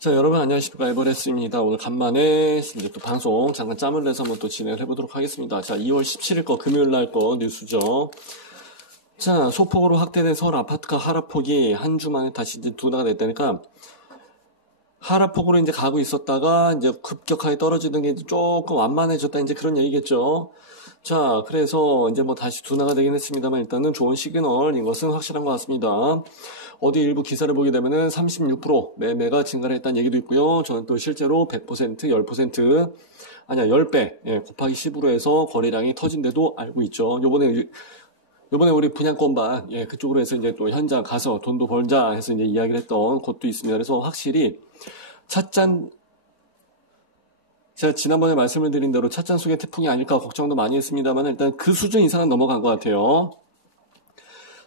자, 여러분 안녕하십니까. 에버레스트입니다. 오늘 간만에 이제 또 방송 잠깐 짬을 내서 한번 또 진행을 해보도록 하겠습니다. 자, 2월 17일 거 금요일 날 거 뉴스죠. 자, 소폭으로 확대된 서울 아파트가 하락폭이 한 주 만에 다시 이제 둔화가 됐다니까 하락폭으로 이제 가고 있었다가 이제 급격하게 떨어지는 게 조금 완만해졌다 이제 그런 얘기겠죠. 자, 그래서 이제 뭐 다시 둔화가 되긴 했습니다만 일단은 좋은 시그널인 것은 확실한 것 같습니다. 어디 일부 기사를 보게 되면은 36% 매매가 증가를 했다는 얘기도 있고요. 저는 또 실제로 100%, 10%, 아니야, 10배, 곱하기 10으로 해서 거래량이 터진데도 알고 있죠. 요번에 우리 분양권반, 그쪽으로 해서 이제 또 현장 가서 돈도 벌자 해서 이제 이야기를 했던 곳도 있습니다. 그래서 확실히 제가 지난번에 말씀을 드린 대로 찻잔 속의 태풍이 아닐까 걱정도 많이 했습니다만 일단 그 수준 이상은 넘어간 것 같아요.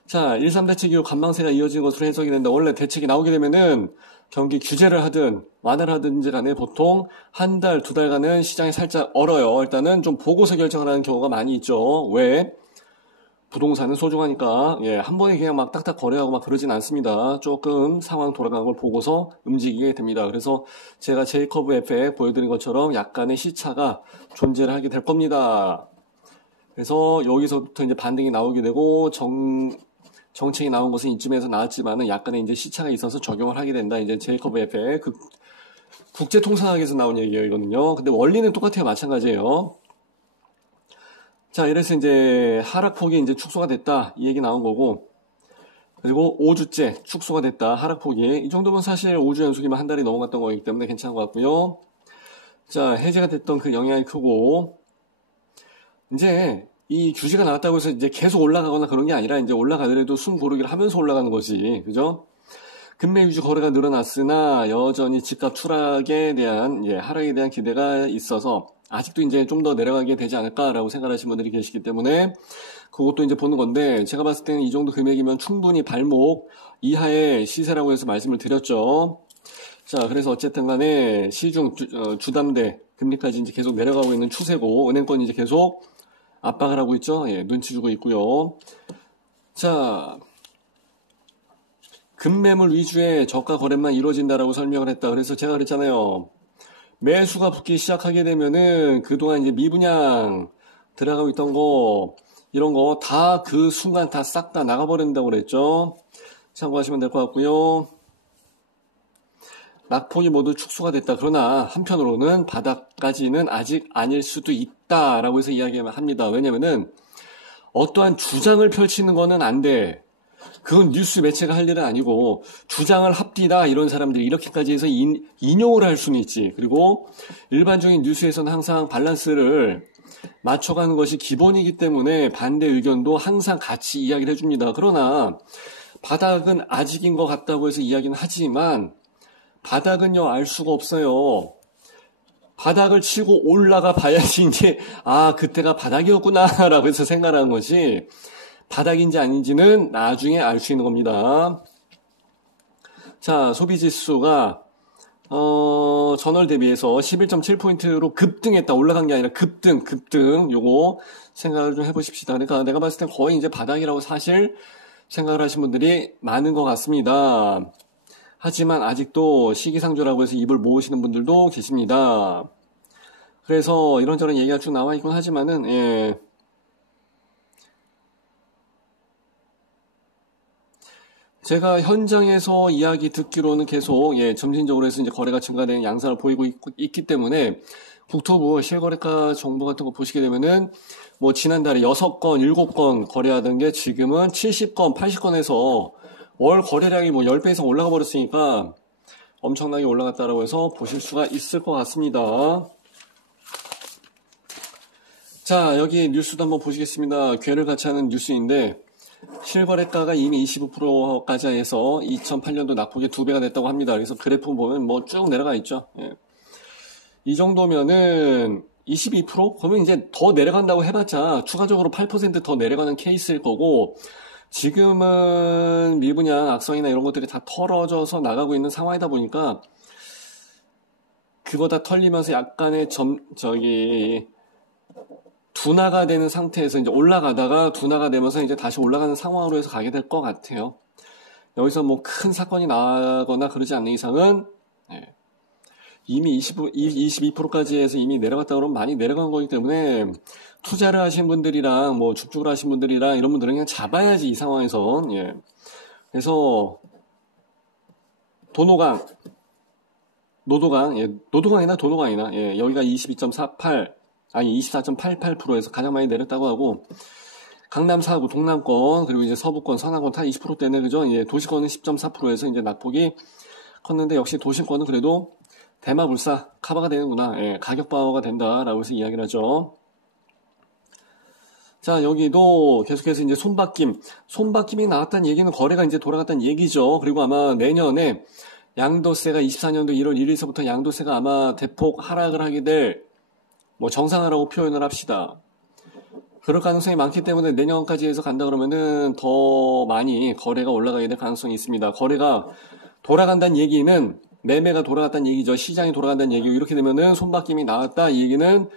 자, 1.3 대책 이후 관망세가 이어진 것으로 해석이 되는데 원래 대책이 나오게 되면은 경기 규제를 하든 완화를 하든지 간에 보통 한 달, 두 달간은 시장이 살짝 얼어요. 일단은 좀 보고서 결정을 하는 경우가 많이 있죠. 왜? 부동산은 소중하니까 한 번에 그냥 막 딱딱 거래하고 막 그러진 않습니다. 조금 상황 돌아가는 걸 보고서 움직이게 됩니다. 그래서 제가 제이커브 에펙 보여드린 것처럼 약간의 시차가 존재를 하게 될 겁니다. 그래서 여기서부터 이제 반등이 나오게 되고 정책이 나온 것은 이쯤에서 나왔지만은 약간의 이제 시차가 있어서 적용을 하게 된다. 이제 제이커브 에펙 국제통상학에서 나온 얘기예요, 이거는요. 근데 원리는 똑같아요, 마찬가지예요. 자, 이래서 이제 하락폭이 이제 축소가 됐다. 이 얘기 나온 거고. 그리고 5주째 축소가 됐다. 하락폭이. 이 정도면 사실 5주 연속이면 한 달이 넘어갔던 거이기 때문에 괜찮은 것 같고요. 자, 해제가 됐던 그 영향이 크고. 이제 이 규제가 나왔다고 해서 이제 계속 올라가거나 그런 게 아니라 이제 올라가더라도 숨 고르기를 하면서 올라가는 거지. 그죠? 금매 위주 거래가 늘어났으나 여전히 집값 추락에 대한, 하락에 대한 기대가 있어서 아직도 이제 좀 더 내려가게 되지 않을까라고 생각하시는 분들이 계시기 때문에 그것도 이제 보는 건데 제가 봤을 때는 이 정도 금액이면 충분히 발목 이하의 시세라고 해서 말씀을 드렸죠. 자, 그래서 어쨌든 간에 시중 주담대 금리까지 이제 계속 내려가고 있는 추세고 은행권이 이제 계속 압박을 하고 있죠. 눈치 주고 있고요. 자, 급매물 위주의 저가 거래만 이루어진다라고 설명을 했다. 그래서 제가 그랬잖아요. 매수가 붙기 시작하게 되면은 그동안 이제 미분양 들어가고 있던 거 이런 거 다 그 순간 다 싹 다 나가버린다고 그랬죠. 참고하시면 될 것 같고요. 낙폭이 모두 축소가 됐다. 그러나 한편으로는 바닥까지는 아직 아닐 수도 있다라고 해서 이야기합니다. 왜냐면은 어떠한 주장을 펼치는 거는 안 돼. 그건 뉴스 매체가 할 일은 아니고 주장을 합디다 이런 사람들이 이렇게까지 해서 인용을 할 수는 있지. 그리고 일반적인 뉴스에서는 항상 밸런스를 맞춰가는 것이 기본이기 때문에 반대 의견도 항상 같이 이야기를 해줍니다. 그러나 바닥은 아직인 것 같다고 해서 이야기는 하지만 바닥은요 알 수가 없어요. 바닥을 치고 올라가 봐야지 이제 그때가 바닥이었구나 라고 해서 생각하는 것이 바닥인지 아닌지는 나중에 알 수 있는 겁니다. 자, 소비지수가 전월 대비해서 11.7포인트로 급등했다. 올라간 게 아니라 급등. 요거 생각을 좀 해보십시다. 그러니까 내가 봤을 땐 거의 이제 바닥이라고 사실 생각을 하신 분들이 많은 것 같습니다. 하지만 아직도 시기상조라고 해서 입을 모으시는 분들도 계십니다. 그래서 이런저런 얘기가 쭉 나와 있긴 하지만은, 제가 현장에서 이야기 듣기로는 계속 점진적으로 해서 이제 거래가 증가되는 양상을 보이고 있기 때문에 국토부 실거래가 정보 같은 거 보시게 되면은 뭐 지난달에 6건, 7건 거래하던 게 지금은 70건, 80건에서 월 거래량이 뭐 10배 이상 올라가 버렸으니까 엄청나게 올라갔다라고 해서 보실 수가 있을 것 같습니다. 자, 여기 뉴스도 한번 보시겠습니다. 괴를 같이 하는 뉴스인데 실거래가가 이미 25%까지 해서 2008년도 낙폭이 2배가 됐다고 합니다. 그래서 그래프 보면 뭐 쭉 내려가 있죠. 이 정도면은 22%? 그러면 이제 더 내려간다고 해봤자 추가적으로 8% 더 내려가는 케이스일 거고 지금은 미분양 악성이나 이런 것들이 다 털어져서 나가고 있는 상황이다 보니까 그거 다 털리면서 약간의 둔화가 되는 상태에서 이제 올라가다가 둔화가 되면서 이제 다시 올라가는 상황으로 해서 가게 될 것 같아요. 여기서 뭐 큰 사건이 나거나 그러지 않는 이상은 이미 22%까지 해서 이미 내려갔다 그러면 많이 내려간 거기 때문에 투자를 하신 분들이랑 뭐 죽죽을 하신 분들이랑 이런 분들은 그냥 잡아야지 이 상황에서. 예. 그래서 노도강이나 예, 여기가 24.88%에서 가장 많이 내렸다고 하고 강남 4구, 동남권, 그리고 이제 서부권, 서남권 다 20%대네, 그죠? 예, 도시권은 10.4%에서 이제 낙폭이 컸는데 역시 도심권은 그래도 대마불사 커버가 되는구나. 예, 가격 방어가 된다라고 해서 이야기를 하죠. 자, 여기도 계속해서 이제 손바뀜이 나왔다는 얘기는 거래가 이제 돌아갔다는 얘기죠. 그리고 아마 내년에 양도세가 24년도 1월 1일서부터 양도세가 아마 대폭 하락을 하게 될 뭐 정상화라고 표현을 합시다. 그럴 가능성이 많기 때문에 내년까지 해서 간다 그러면은 더 많이 거래가 올라가게 될 가능성이 있습니다. 거래가 돌아간다는 얘기는 매매가 돌아갔다는 얘기죠. 시장이 돌아간다는 얘기고 이렇게 되면은 손바뀜이 나왔다 이 얘기는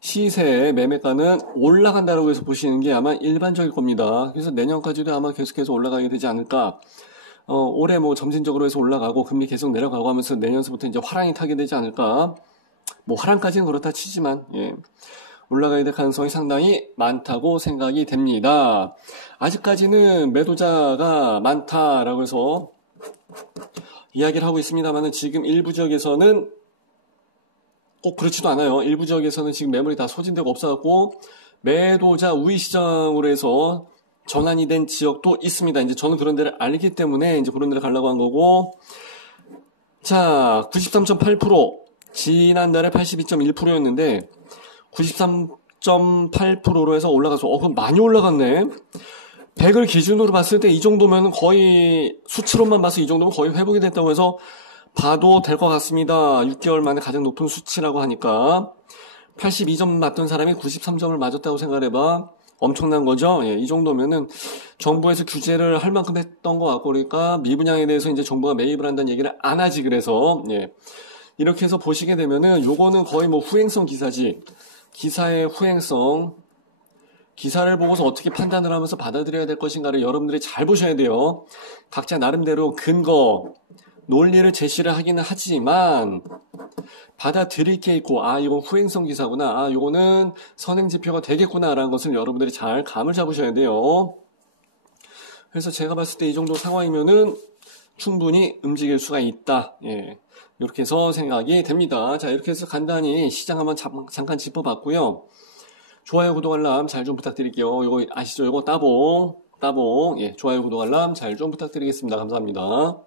시세의 매매가는 올라간다라고 해서 보시는 게 아마 일반적일 겁니다. 그래서 내년까지도 아마 계속해서 올라가게 되지 않을까. 올해 뭐 점진적으로 해서 올라가고 금리 계속 내려가고 하면서 내년서부터 이제 화랑이 타게 되지 않을까. 뭐 화랑까지는 그렇다 치지만 예. 올라가야 될 가능성이 상당히 많다고 생각이 됩니다. 아직까지는 매도자가 많다라고 해서 이야기를 하고 있습니다만은 지금 일부 지역에서는 꼭 그렇지도 않아요. 일부 지역에서는 지금 매물이 다 소진되고 없어갖고 매도자 우위 시장으로 해서 전환이 된 지역도 있습니다. 이제 저는 그런 데를 알기 때문에 이제 그런 데를 가려고 한 거고. 자, 93.8%. 지난달에 82.1%였는데 93.8%로 해서 올라가서 그럼 많이 올라갔네. 100을 기준으로 봤을 때 이 정도면 거의 수치로만 봐서 이 정도면 거의 회복이 됐다고 해서 봐도 될 것 같습니다. 6개월 만에 가장 높은 수치라고 하니까 82점 맞던 사람이 93점을 맞았다고 생각을 해봐. 엄청난 거죠. 예, 이 정도면은 정부에서 규제를 할 만큼 했던 것 같고 그러니까 미분양에 대해서 이제 정부가 매입을 한다는 얘기를 안 하지. 그래서 예, 이렇게 해서 보시게 되면은 요거는 거의 뭐 후행성 기사지. 기사의 후행성. 기사를 보고서 어떻게 판단을 하면서 받아들여야 될 것인가를 여러분들이 잘 보셔야 돼요. 각자 나름대로 근거, 논리를 제시를 하기는 하지만 받아들일 게 있고 이건 후행성 기사구나. 요거는 선행지표가 되겠구나라는 것을 여러분들이 잘 감을 잡으셔야 돼요. 그래서 제가 봤을 때 이 정도 상황이면은 충분히 움직일 수가 있다. 예. 이렇게 해서 생각이 됩니다. 자, 이렇게 해서 간단히 시장 한번 잠깐 짚어봤고요. 좋아요, 구독, 알람 잘 좀 부탁드릴게요. 이거 아시죠? 이거 따봉. 예, 좋아요, 구독, 알람 잘 좀 부탁드리겠습니다. 감사합니다.